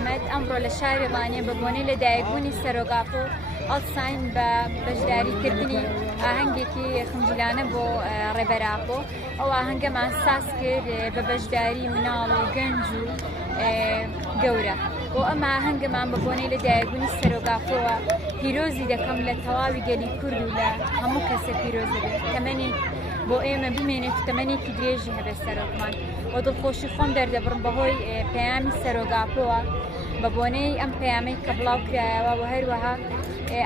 ئەحمەد ئەمڕۆ لە شاری ڕانیە بە بۆنەی لەدایکبوونی سەرۆگاپۆ هەڵساین بە بەشداریکردنی ئاهەنگێکی خنجیلانە بۆ ڕێبەراپۆ. ئەو ئاهەنگەمان ساز کرد بە بەشداری مناڵ و گەنج و گەورە. بۆ ئەم ئاهەنگەمان بە بۆنەی لەدایکبوونی سەرۆگاپۆوە پیرۆزی دەکەم لە تەواوی گەلی کورد و لە هەموو کەسە پیرۆز دەبێت. تەمەنی بۆ ئێمە بمێنێت تەمەنێکی درێژی هەبێت سەرۆکمان. بۆ دڵخۆشی خۆم دەردەبڕم بەهۆی پەیامی سەرۆگاپۆوە بە بۆنەی ئەم پەیامەی کە بڵاو کرایەوە و هەروەها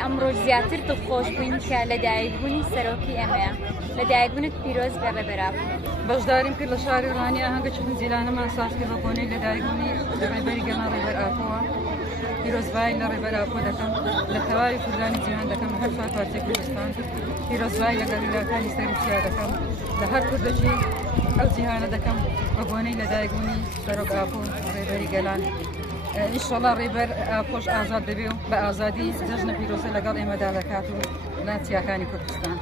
ئەمڕۆ زیاتر دڵخۆش بووین کە لەدایکبوونی سەرۆکی ئێمەیە. لەدایکبوونت پیرۆز بە ڕێبەراپۆ. بەشداریم کرد لە شاری ڕانی ئاهەنگە خنجیلانەمان ساز کرد بە بۆنەی لەدایکبوونی ڕێبەری گەڵا ڕێبەراپۆوە. پیرۆزبایی لە ڕێبەراپۆ دەکەم، لە تەواوی کوردانی جیهان دەکەم، هەر پارچەی کوردستان. پیرۆزبایی لە گەویلەکانی سەرچیا دەکەم، لە هەر کوردەکی ئەو جیهانە دەکەم بە بۆنەی لەدایکبوونی سەرۆگاپۆ ڕێبەری گەلان. ئینشەڵا ڕێبەر ئاپۆش ئازاد دەبێ و بە ئازادی جەژنە پیرۆزە لەگەڵ ئێمەدا دەکات و لە چیاکانی کوردستان.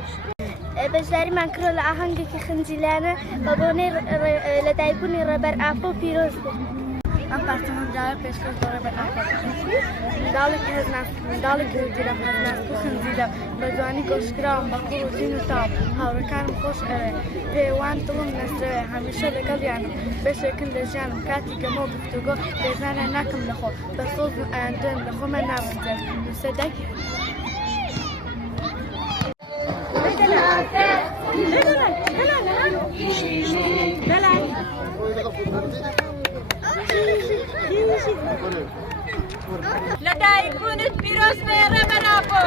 بەشداریمان کردۆ لە ئاهەنگێکی خنجیلانە بە بۆنەی لەدایکبوونی ڕێبەرئاپۆ پیرۆز بوو. ئەم پارچەمەنداوە پێشکەش بۆ ڕێبەرئاپۆ منداڵێکی منداڵێکی جوولەم هەرناست و خنجیلە بە جوانی گۆشکراوم بە قوڵ و جین و تاو. هاوڕەکانم خۆش ئەوێ پێوان دڵم نەسرەوێ هەمیشە لەگەڵیانم بەشێکن لە ژیانم کاتی گەمە و گفتوگۆ بێزانە ناکەم لەخۆ بە سۆز و ئایندۆم لە خۆمە نابنجێت سەدەکی لەدایکبوونت پیرۆز بێ ڕێبەراپۆ.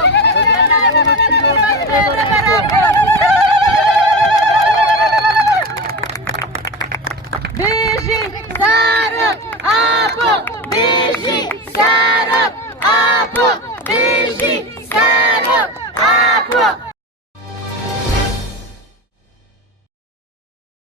لەدایکبوونت پیرۆز بێ ڕێبەراپۆ. بيجي سارق أبو بيجي سارق أبو بيجي سارق أبو